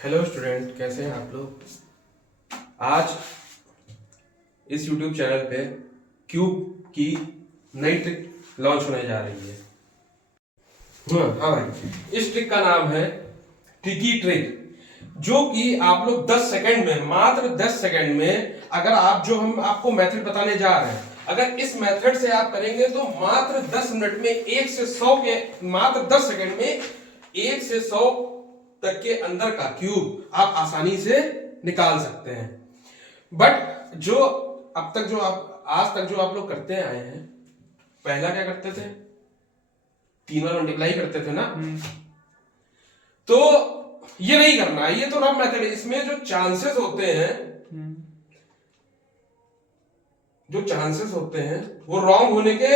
Hello student, कैसे हैं आप लोग। आज इस YouTube चैनल पे क्यूब की नई ट्रिक लॉन्च होने जा रही है। हाँ भाई, इस ट्रिक का नाम है ट्रिकी ट्रिक, जो कि आप लोग 10 सेकंड में, मात्र 10 सेकंड में, अगर आप जो हम आपको मेथड बताने जा रहे हैं, अगर इस मेथड से आप करेंगे तो मात्र 10 मिनट में 1 से 100 के, मात्र 10 सेकंड में 1 से 100 तक के अंदर का क्यूब आप आसानी से निकाल सकते हैं। बट जो अब तक जो आप आज तक जो आप लोग करते आए हैं, पहला क्या करते थे, 3 बार मल्टीप्लाई करते थे ना। तो ये नहीं करना है, ये तो रफ मेथड है। इसमें जो चांसेस होते हैं, वो रॉन्ग होने के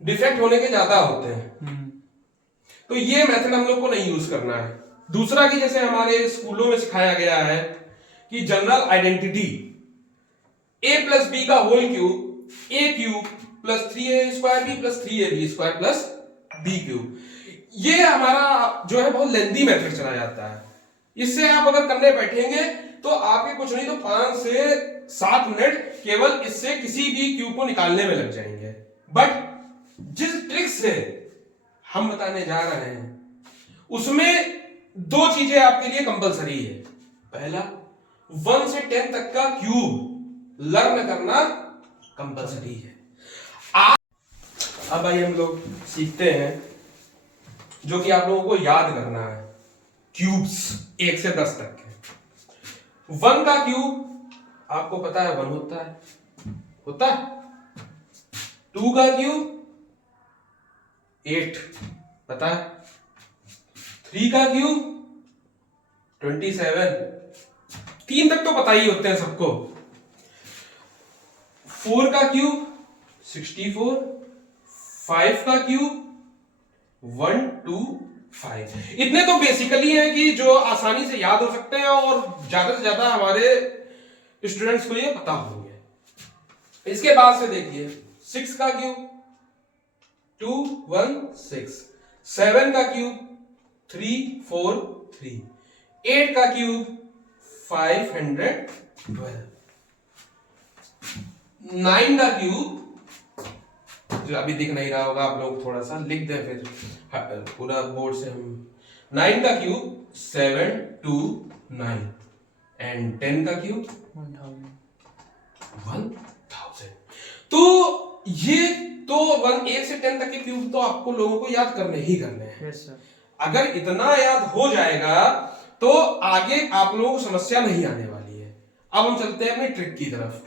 डिफेक्ट होने के ज्यादा होते हैं। तो ये मेथड हम लोग को नहीं यूज करना है। दूसरा कि जैसे हमारे स्कूलों में सिखाया गया है कि general identity a plus B का whole cube, a cube plus 3a square B plus 3ab square plus b cube, ये हमारा जो है बहुत लेंथी मेथड चला जाता है। इससे आप अगर करने बैठेंगे तो आपके कुछ नहीं तो 5 से 7 मिनट केवल इससे किसी भी क्यूब को निकालने में लग जाएंगे। बट जिस ट्रिक से हम बताने जा रहे हैं उसमें 2 चीजें आपके लिए कंपलसरी है। पहला, 1 से 10 तक का क्यूब लर्न करना कंपलसरी है। अब आइए हम लोग सीखते हैं जो कि आप लोगों को याद करना है, क्यूब्स 1 से 10 तक के। 1 का क्यूब आपको पता है 1 होता है। 2 का क्यूब 8 पता है। 3 का क्यूब 27, 3 तक तो पता ही होते हैं सबको। 4 का क्यूब 64, 5 का क्यूब 125। इतने तो बेसिकली हैं कि जो आसानी से याद हो सकते हैं और ज्यादा से ज्यादा हमारे स्टूडेंट्स को ये पता होंगे। इसके बाद से देखिए, 6 का क्यूब 216, 7 का क्यूब 343, 8 का क्यूब 512, 9 का क्यूब, जो अभी दिख नहीं रहा होगा, आप लोग थोड़ा सा लिख दें फिर पूरा बोर्ड से हम। 9 का क्यूब 729 एंड 10 का क्यूब 1000। तो ये तो 1 से 10 तक के क्यूब तो आपको लोगों को याद करने ही करने हैं। yes, sir. अगर इतना याद हो जाएगा तो आगे आप लोगों को समस्या नहीं आने वाली है। अब हम चलते हैं अपनी ट्रिक की तरफ।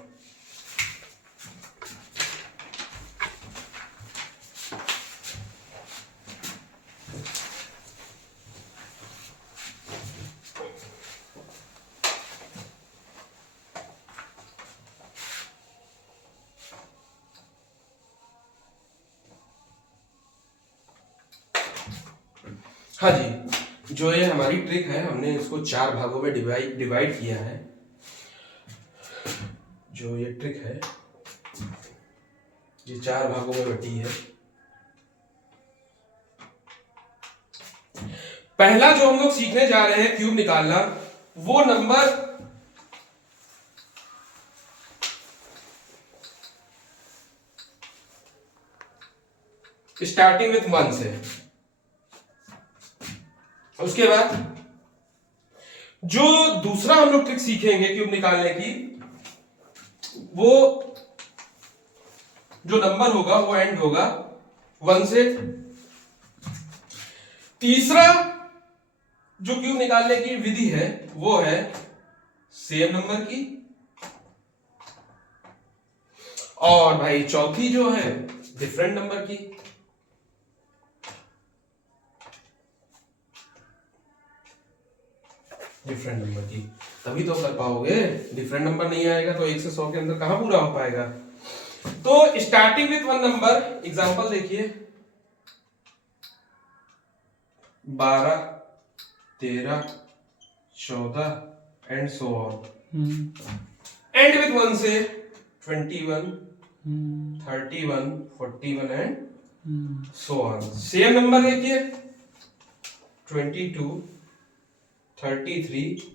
हाँ जी, जो ये हमारी ट्रिक है, हमने इसको 4 भागों में डिवाइड किया है। जो ये ट्रिक है ये 4 भागों में बटी है। पहला जो हम लोग सीखने जा रहे हैं क्यूब निकालना, वो नंबर स्टार्टिंग विथ 1 से। उसके बाद जो दूसरा हम लोग ट्रिक सीखेंगे क्यूब निकालने की, वो जो नंबर होगा वो एंड होगा 1 से। तीसरा जो क्यूब निकालने की विधि है वो है सेम नंबर की। और भाई चौथी जो है डिफरेंट नंबर की। डिफरेंट नंबर की तभी तो कर पाओगे। डिफरेंट नंबर नहीं आएगा तो 1 से 100 के अंदर कहां पूरा हो पाएगा। तो स्टार्टिंग विथ 1 नंबर, एग्जांपल देखिए, 12, 13, 14 and so on. And with 1 से 21, 31, 41 and so on. Same number देखिए 22, 33,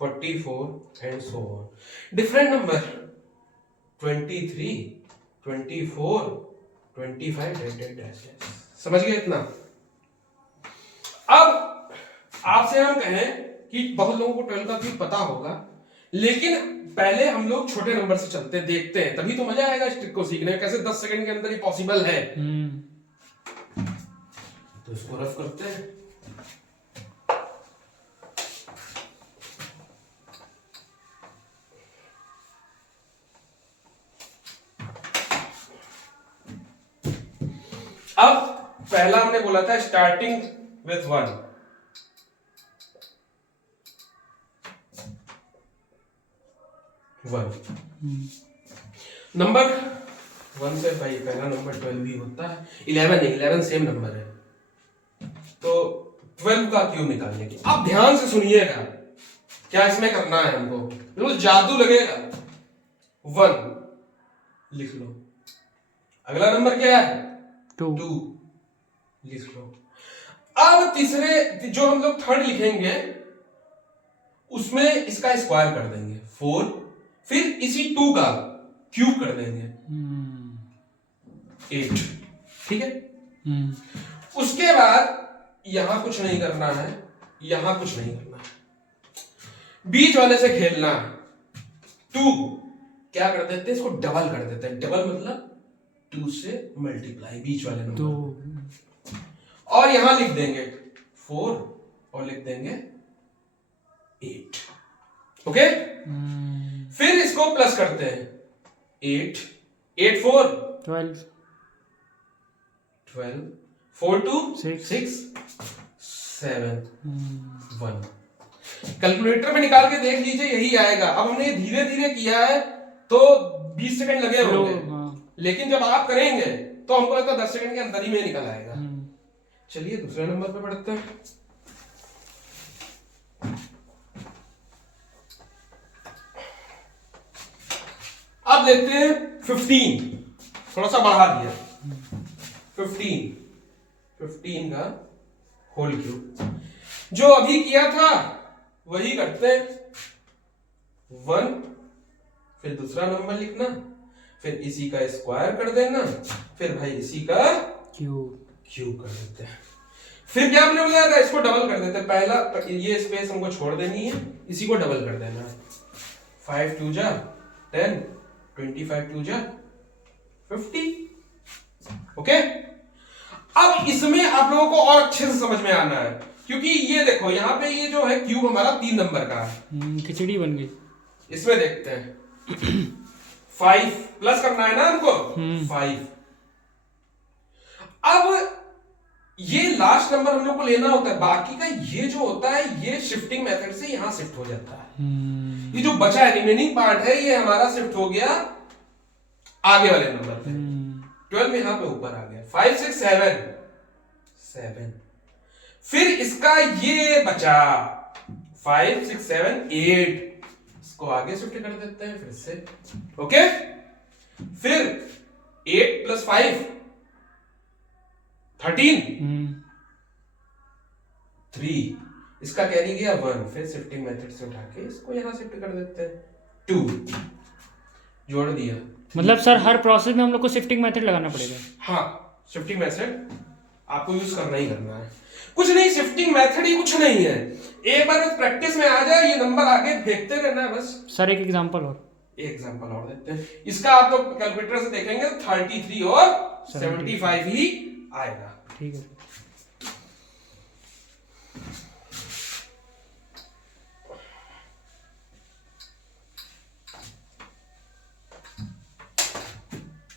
44 and so on. Different number 23, 24, 25 समझ गए इतना। अब आपसे हम कहें कि बहुत लोगों को 12 का क्यूब पता होगा, लेकिन पहले हम लोग छोटे नंबर से चलते हैं, देखते हैं, तभी तो मजा आएगा इस ट्रिक को सीखने में। कैसे 10 सेकंड के अंदर ही पॉसिबल है। तो इसको रफ करते हैं। अब पहला हमने बोला था स्टार्टिंग विथ 1। नंबर 1 से भाई पहला नंबर 12 भी होता है। 11 नहीं, 11 सेम नंबर है। तो 12 का क्यूब निकालने की आप ध्यान से सुनिएगा क्या इसमें करना है हमको, बिल्कुल जादू लगेगा। 1 लिख लो। अगला नंबर क्या है? 2 लिख लो। अब तीसरे जो हम लोग थर्ड लिखेंगे उसमें इसका स्क्वायर कर देंगे 4, फिर इसी 2 का क्यूब कर देंगे 8। ठीक है। उसके बाद यहां कुछ नहीं करना है, यहां कुछ नहीं करना है, बीच वाले से खेलना है। 2 क्या कर देते हैं, इसको डबल कर देते हैं। डबल मतलब 2 से मल्टीप्लाई, बीच वाले नंबर। और यहां लिख देंगे 4 और लिख देंगे 8। ओके। फिर इसको प्लस करते हैं 8, 8 4 12, 12, 4 2 6, 6 7 1। कैलकुलेटर में निकाल के देख लीजिए, यही आएगा। अब हमने धीरे धीरे किया है तो 20 सेकंड लगे होंगे, लेकिन जब आप करेंगे तो हमको लगता है 10 सेकंड के अंदर ही में निकल आएगा। चलिए दूसरे नंबर पे बढ़ते हैं। अब लेते हैं 15, थोड़ा सा बढ़ा दिया। 15 का होल क्यूब। जो अभी किया था वही करते हैं। 1, फिर दूसरा नंबर लिखना, फिर इसी का स्क्वायर कर देना, फिर भाई इसी का क्यूब कर देते हैं। फिर क्या हमने बताया था, इसको डबल कर देते हैं। पहला ये स्पेस हमको छोड़ देनी है, इसी को डबल कर देना है। 5 2 जा 10, 25 2 जा 50। ओके। अब इसमें आप लोगों को और अच्छे से समझ में आना है, क्योंकि ये देखो यहाँ पे ये जो है क्यूब हमारा 3 नंबर का है। खिचड़ी बन गई। इसमें देखते हैं 5 प्लस करना है ना हमको। 5। अब ये लास्ट नंबर हम लोग को लेना होता है, बाकी का ये जो होता है ये शिफ्टिंग मेथड से यहां शिफ्ट हो जाता है। ये जो बचा है रिमेनिंग पार्ट है ये हमारा शिफ्ट हो गया आगे वाले नंबर पे। 12 यहां पे ऊपर आ गया। 5 6 7। फिर इसका ये बचा 5 6 7 8, इसको आगे शिफ्ट कर देते हैं फिर से। ओके। फिर 8 प्लस 5 13, 3, इसका कैरी गया 1, फिर शिफ्टिंग मेथड से उठा के इसको यहां शिफ्ट कर देते हैं 2, जोड़ दिया। मतलब सर हर प्रोसेस में हम लोग को शिफ्टिंग मेथड लगाना पड़ेगा। हाँ, शिफ्टिंग मेथड आपको यूज करना ही करना है। कुछ नहीं, शिफ्टिंग मेथड ही कुछ नहीं है। एक बार बस प्रैक्टिस में आ जाए, ये नंबर आगे फेंकते रहना है बस। सर एक एग्जांपल और देते हैं। इसका आप लोग कैलकुलेटर से देखेंगे 33 और 75 ही आएगा। ठीक है।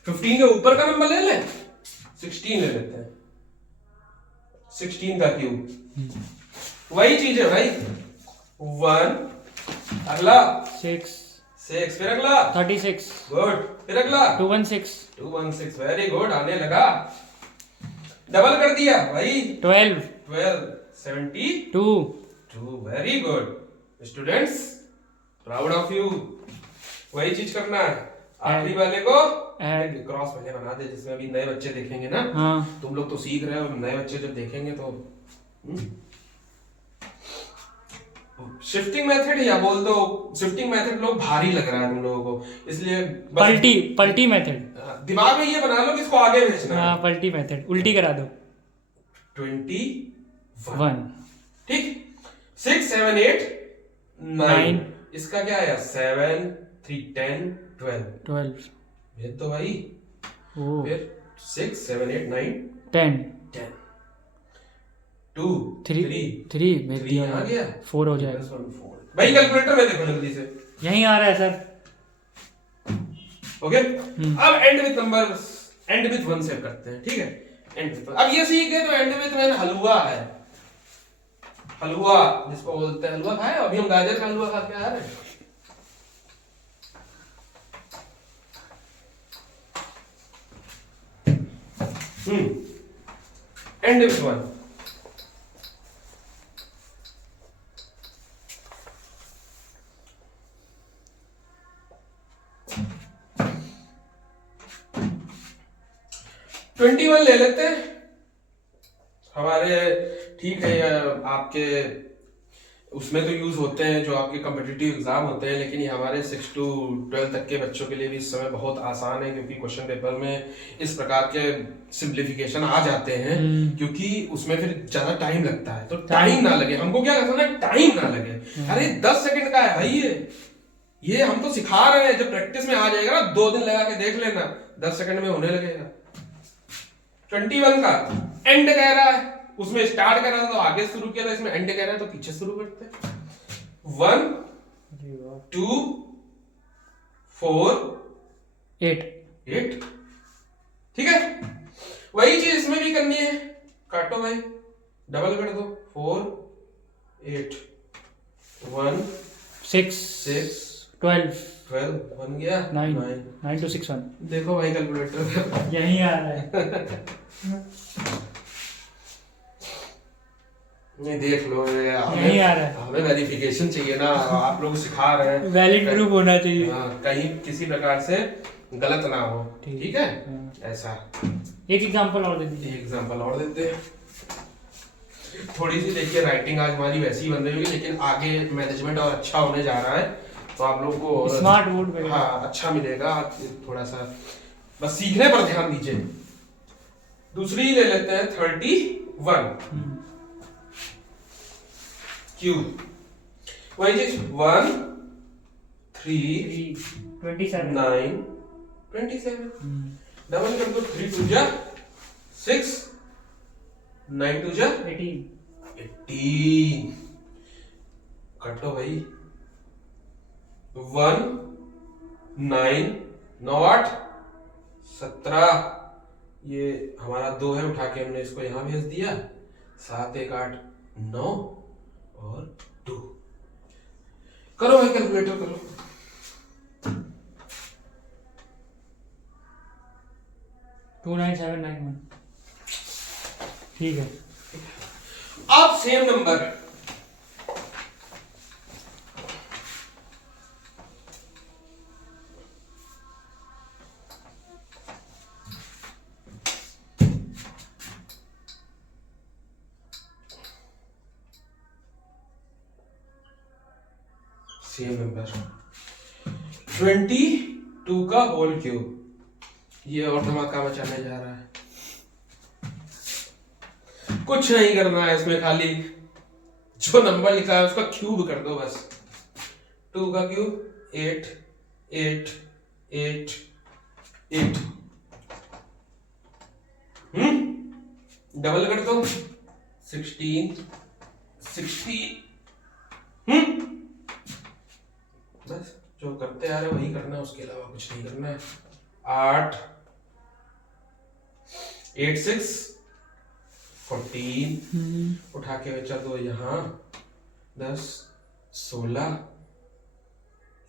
फिफ्टीन के ऊपर का नंबर ले लें, 16 ले लेते हैं। 16 का क्यूब वही चीज है भाई। 1, अगला 6, फिर अगला 36, गुड, फिर अगला 216, वेरी गुड, आने लगा। डबल कर दिया भाई 12, 72, very good students, proud of you. वही चीज करना है। आखिरी वाले को Add. क्रॉस पहले बना दे, जिसमें अभी नए बच्चे देखेंगे ना। हाँ तुम लोग तो सीख रहे हो, नए बच्चे जब देखेंगे तो शिफ्टिंग मेथड या बोल दो, शिफ्टिंग मेथड लोग भारी लग रहा है तुम लोगों को, इसलिए पलटी पलटी मेथड। दिमाग में ये बना लो कि इसको आगे भेजना है। हाँ पलटी मेथड, उल्टी करा दो। 21 ठीक। 6 7 8 9 इसका क्या आया 7 3 10 12 भेज दो भाई। ओ फिर 6 7 8 9 10 10 2 3 3 3 भेज 3 दिया, आ गया 4 हो जाएगा। प्लस 1 4 भाई कैलकुलेटर में देखो जल्दी से। यहीं आ रहा है सर। ओके अब and with number, and with 1 से करते हैं, ठीक है। एंड विथ, अब ये सीख गए तो एंड विथ में हलवा है, हलवा जिसको बोलते हैं हलवा खाए। अभी हम गाजर का हलवा खा के आ रहे हैं। एंड विथ 1 21 ले लेते हैं हमारे, ठीक है। आपके उसमें तो यूज होते हैं जो आपके कॉम्पिटिटिव एग्जाम होते हैं, लेकिन ये हमारे 6 to 12 तक के बच्चों के लिए भी इस समय बहुत आसान है, क्योंकि क्वेश्चन पेपर में इस प्रकार के सिंप्लीफिकेशन आ जाते हैं, क्योंकि उसमें फिर ज्यादा टाइम लगता है। तो टाइम ना लगे हमको, क्या करना है, टाइम ना लगे। अरे 10 सेकंड का है भाई ये हम तो सिखा रहे हैं। जब प्रैक्टिस में आ जाएगा ना, 2 दिन लगा के देख लेना, 10 सेकंड में होने लगेगा। 21 का एंड कह रहा है, उसमें स्टार्ट कर रहा था तो आगे शुरू किया था, इसमें एंड कह रहा है तो पीछे शुरू करते हैं। 1 2 4 8 ठीक है। वही चीज इसमें भी करनी है, काटो भाई, डबल कर दो। 4 8 1 6 12 बन गया 9 to 6 1। देखो भाई कैलकुलेटर यहीं आ रहा है। नहीं देख लो, यहीं आ रहा है। हमें वेरिफिकेशन चाहिए ना, आप लोग सिखा रहे हैं, वैलिड प्रूफ होना चाहिए। हाँ, कहीं किसी प्रकार से गलत ना हो, ठीक है। ऐसा एक एग्जांपल और दे दीजिए। एग्जांपल और देते हैं। थोड़ी सी देखिए राइटिंग आज हमारी वैसी ही बन रही होगी, लेकिन आगे मैनेजमेंट और अच्छा होने जा रहा है, तो आप लोग को स्मार्ट बोर्ड पे हाँ अच्छा मिलेगा। थोड़ा सा बस सीखने पर ध्यान दीजिए। दूसरी ले लेते हैं 31 क्यूब, वही चीज 1 3 27 9 27 डबल कर दो। 3 2 जा 6 9 2 जा 18 कटो भाई। 1 9 9 8 17, ये हमारा 2 है, उठा के हमने इसको यहां भेज दिया। 7 1 8 9 और 2। करो भाई कैलकुलेटर करो। टू 9791 ठीक है। अब सेम नंबर सेम नंबर 22 का होल क्यूब। ये और धमाका मचाने जा रहा है। कुछ नहीं करना है इसमें, खाली जो नंबर लिखा है उसका क्यूब कर दो बस। 2 का क्यूब 8 8 8 8 डबल कर दो 16 16 बस जो करते आ रहे वही करना है, उसके अलावा कुछ नहीं करना है। 8 8 6 14 उठा के बचा दो यहाँ 10 16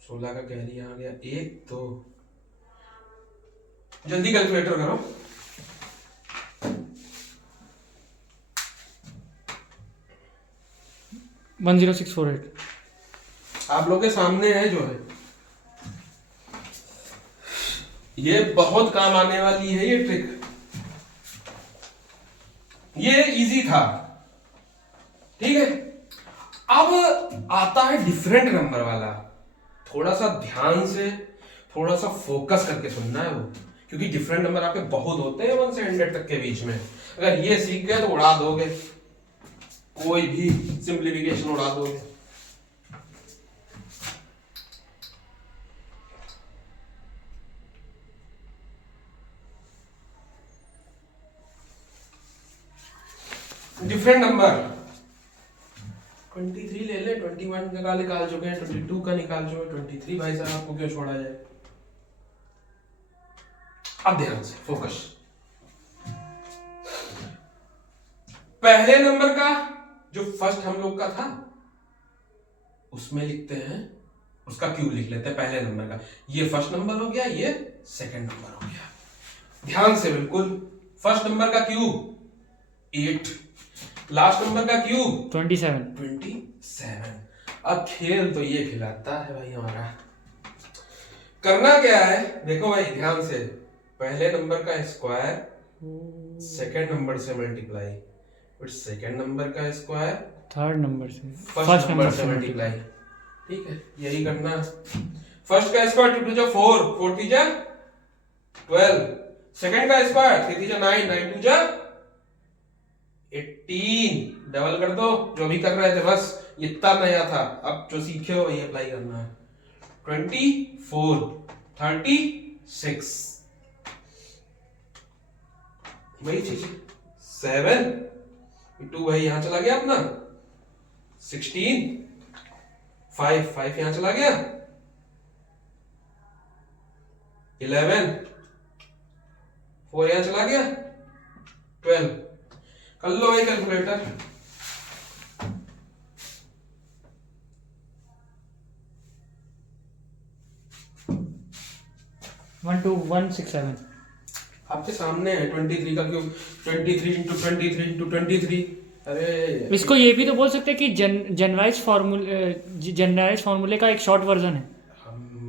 16 का कैरी यहाँ आ गया 1 2। जल्दी कैलकुलेटर करो। वन 10648 आप लोग के सामने है जो है ये बहुत काम आने वाली है ये ट्रिक। ये इजी था, ठीक है। अब आता है डिफरेंट नंबर वाला। थोड़ा सा ध्यान से, थोड़ा सा फोकस करके सुनना है वो, क्योंकि डिफरेंट नंबर आपके बहुत होते हैं 1 से 100 तक के बीच में। अगर ये सीख गए तो उड़ा दोगे, कोई भी सिंप्लीफिकेशन उड़ा दोगे। डिफरेंट नंबर 23 ले ले, 21 का निकाल चुके हैं, 22 का निकाल चुके हैं, 23 भाई साहब आपको क्यों छोड़ा जाए। अब ध्यान से फोकस। पहले नंबर का जो फर्स्ट हम लोग का था उसमें लिखते हैं, उसका क्यूब लिख लेते हैं पहले नंबर का। ये फर्स्ट नंबर हो गया, ये सेकंड नंबर हो गया। ध्यान से बिल्कुल। फर्स्ट नंबर का क्यूब 8, लास्ट नंबर का क्यूब 27। अब खेल तो ये खिलाता है भाई हमारा। करना क्या है देखो भाई ध्यान से। पहले नंबर का स्क्वायर सेकंड नंबर से मल्टीप्लाई, फिर सेकंड नंबर का स्क्वायर थर्ड नंबर से फर्स्ट नंबर से मल्टीप्लाई, ठीक है। यही करना। फर्स्ट का स्क्वायर 2 2 4, 4 3 12, सेकंड का स्क्वायर 3 3 9, 9 2 18। डबल कर दो, जो भी कर रहे थे बस इतना नया था, अब जो सीखे हो वही अप्लाई करना है। 24, 36, वही चीज 7, 2 भाई यहां चला गया अपना, 16, 5 यहां चला गया, 11, 4 यहां चला गया, 12। कर लो भाई कैलकुलेटर। 12167। आपके सामने है 23 का क्यूब, 23 इंटू 23 इंटू 23। अरे इसको ये भी तो बोल सकते हैं कि जनरलाइज फार्मूले का एक शॉर्ट वर्जन है।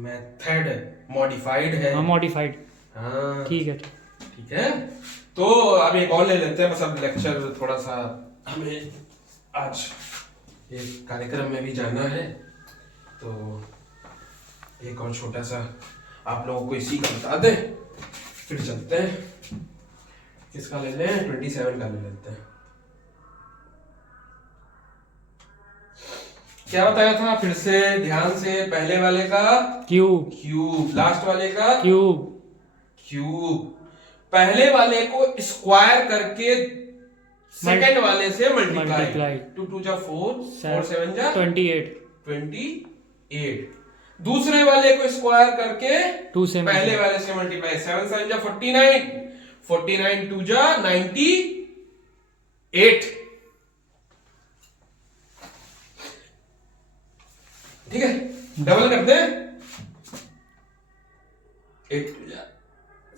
मेथड मॉडिफाइड है। हाँ मॉडिफाइड। हाँ ठीक है। ठीक है। तो अब एक और ले लेते हैं, बस अब लेक्चर थोड़ा सा, हमें आज एक कार्यक्रम में भी जाना है, तो एक और छोटा सा आप लोगों को इसी का बता दें, फिर चलते हैं। किसका ले लें? 27 का ले लेते हैं। क्या बताया था फिर से ध्यान से? पहले वाले का क्यूब, लास्ट वाले का क्यूब। पहले वाले को स्क्वायर करके सेकंड वाले से मल्टीप्लाई। 2 2 जा 4, 4 7 जा 28। दूसरे वाले को स्क्वायर करके 2 से पहले वाले से मल्टीप्लाई। 7 7 जा 49, 49 2 जा 98। ठीक है, डबल करते हैं। 8 2 जा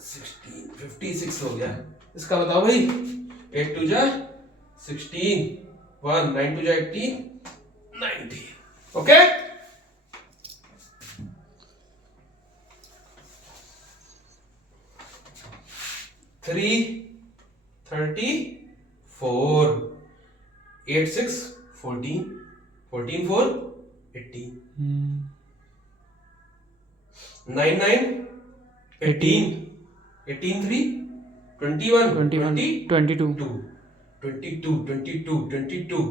16, 56 हो गया। इसका बताओ भाई। 8 2 जा 16, 1 9 2 जा 18, 90। Okay, three 34, 8 6 14, 14 4 18, 9 9 18, 18 3 21 22।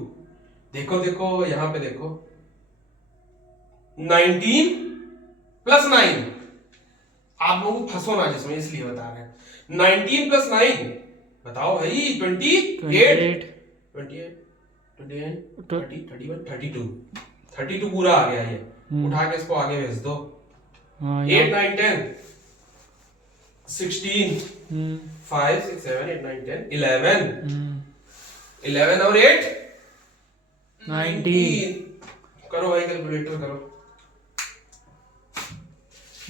देखो देखो यहां पे देखो, 19 प्लस 9। आप लोगों को फंसो ना जिसमें, इसलिए बता रहे हैं। 19 प्लस 9 बताओ भाई 28, 28 29 30 31 32। 32 पूरा आ गया ये। उठा के इसको आगे भेज दो। 8 9 10 16 5 6 7 8 9 10 11 11 और 8 19। करो भाई कैलकुलेटर करो।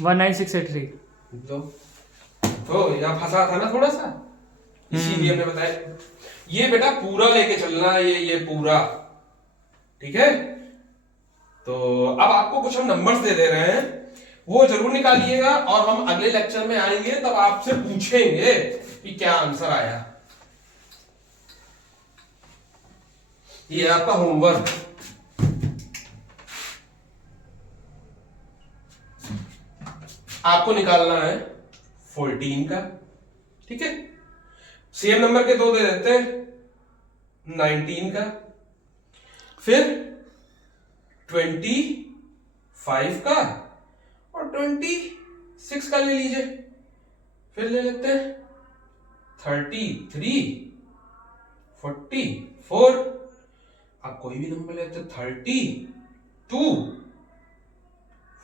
19683। तो यहाँ फंसा था ना थोड़ा सा, इसीलिए हमने बताया। ये बेटा पूरा लेके चलना है, ये पूरा। ठीक है, तो अब आपको कुछ हम नंबर्स दे रहे हैं। वो जरूर निकालिएगा, और हम अगले लेक्चर में आएंगे तब आपसे पूछेंगे कि क्या आंसर आया। ये आपका होमवर्क, आपको निकालना है 14 का, ठीक है। सेम नंबर के दो दे देते हैं, 19 का, फिर 25 का और 26 का ले लीजिए, फिर ले लेते हैं 33, 44, आप कोई भी नंबर लेते हैं, 32,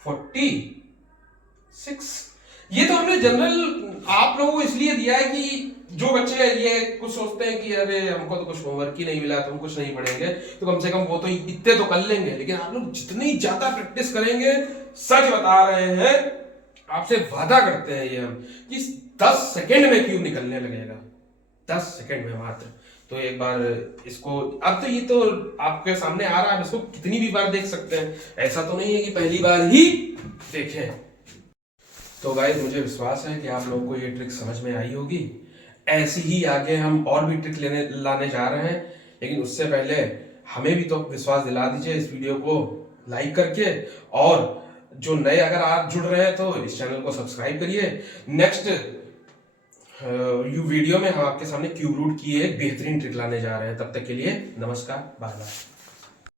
46। ये तो हमने जनरल आप लोगों को इसलिए दिया है कि जो बच्चे ये कुछ सोचते हैं कि अरे हमको तो कुछ होमवर्क ही नहीं मिला तो हम कुछ नहीं पढ़ेंगे, तो कम से कम वो तो इतने तो कर लेंगे। लेकिन आप लोग जितनी ज्यादा प्रैक्टिस करेंगे, सच बता रहे हैं, आपसे वादा करते हैं ये हम, कि 10 सेकेंड में क्यूब निकलने लगेगा, 10 सेकेंड में मात्र। तो एक बार इसको, अब तो ये तो आपके सामने आ रहा है, इसको कितनी भी बार देख सकते हैं, ऐसा तो नहीं है कि पहली बार ही देखें। तो गाइस मुझे विश्वास है कि आप लोगों को ये ट्रिक समझ में आई होगी। ऐसी ही आगे हम और भी ट्रिक लाने जा रहे हैं, लेकिन उससे पहले हमें भी तो विश्वास दिला दीजिए इस वीडियो को लाइक करके, और जो नए अगर आप जुड़ रहे हैं तो इस चैनल को सब्सक्राइब करिए। नेक्स्ट वीडियो में हम आपके सामने क्यूब रूट की एक बेहतरीन ट्रिक लाने जा रहे हैं। तब तक के लिए नमस्कार, बाय बाय।